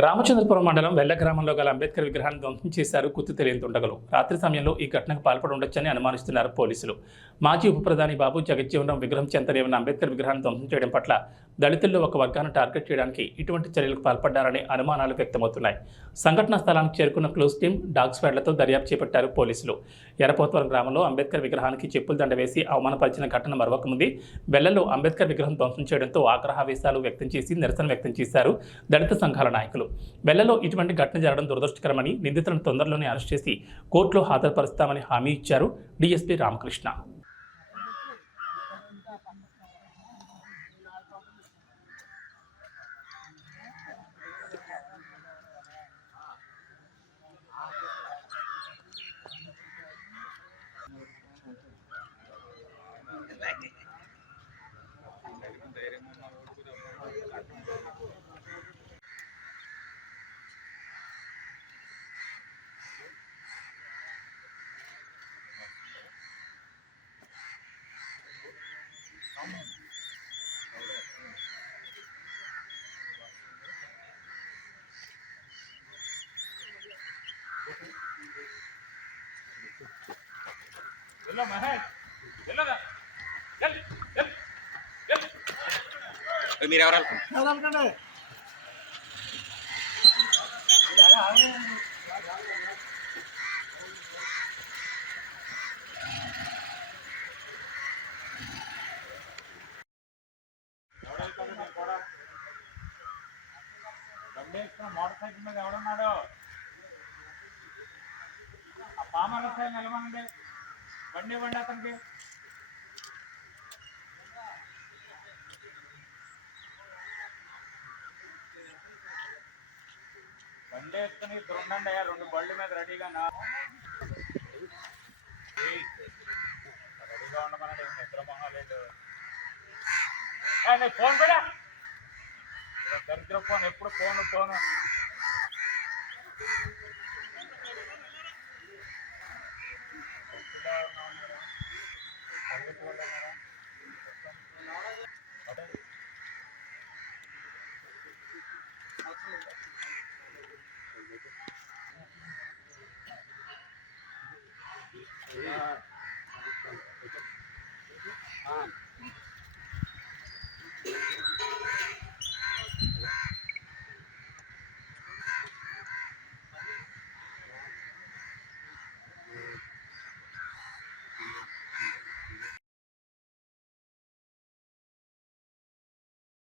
రామచంద్రపురం మండలం వెల్ల గ్రామంలో గల అంబేద్కర్ విగ్రహాన్ని ధ్వంసం చేశారు గుర్తు తెలియని రాత్రి సమయంలో ఈ ఘటనకు పాల్పడి ఉండొచ్చని అనుమానిస్తున్నారు పోలీసులు. మాజీ ఉప ప్రధాని బాబు జగజ్జీవనరాం విగ్రహం చెంతనే ఉన్న అంబేద్కర్ విగ్రహాన్ని ధ్వంసం చేయడం పట్ల దళితుల్లో ఒక వర్గాన్ని టార్గెట్ చేయడానికి ఇటువంటి చర్యలకు పాల్పడ్డారనే అనుమానాలు వ్యక్తమవుతున్నాయి. సంఘటనా స్థలానికి చేరుకున్న క్లోజ్ టీం డాగ్ స్క్వాడ్లతో దర్యాప్తు చేపట్టారు పోలీసులు. ఎర్రపోతవరం గ్రామంలో అంబేద్కర్ విగ్రహానికి చెప్పులు దండ వేసి అవమానపరిచిన ఘటన మరొకముంది బెల్లలో అంబేద్కర్ విగ్రహం ధ్వంసం చేయడంతో ఆగ్రహావేశాలు వ్యక్తం చేసి నిరసన వ్యక్తం చేశారు దళిత సంఘాల నాయకులు. బెల్లలో ఇటువంటి ఘటన జరగడం దురదృష్టకరమని నిందితులను తొందరలోనే అరెస్ట్ చేసి కోర్టులో హాజరుపరుస్తామని హామీ ఇచ్చారు డీఎస్పీ రామకృష్ణ. మీరు ఎవరు అనుకుంటున్నారు? ఎవడెళ్తాడు నీ కూడా బండి వేసుకున్న మోటార్ సైకిల్ మీద ఎవడున్నాడు? ఆ పామాల సైడ్ నిలవనండి బండి ఇవ్వండి అతనికి బండి వేసుకుని ఇద్దరు ఉండండి అయ్యా రెండు బళ్ళు మీద రెడీగా నా రెడీగా నిద్ర మొహాలేదు ఏ, ఫోన్ కూడా దరిద్ర ఫోన్ ఎప్పుడు ఫోన్ ఫోన్ à,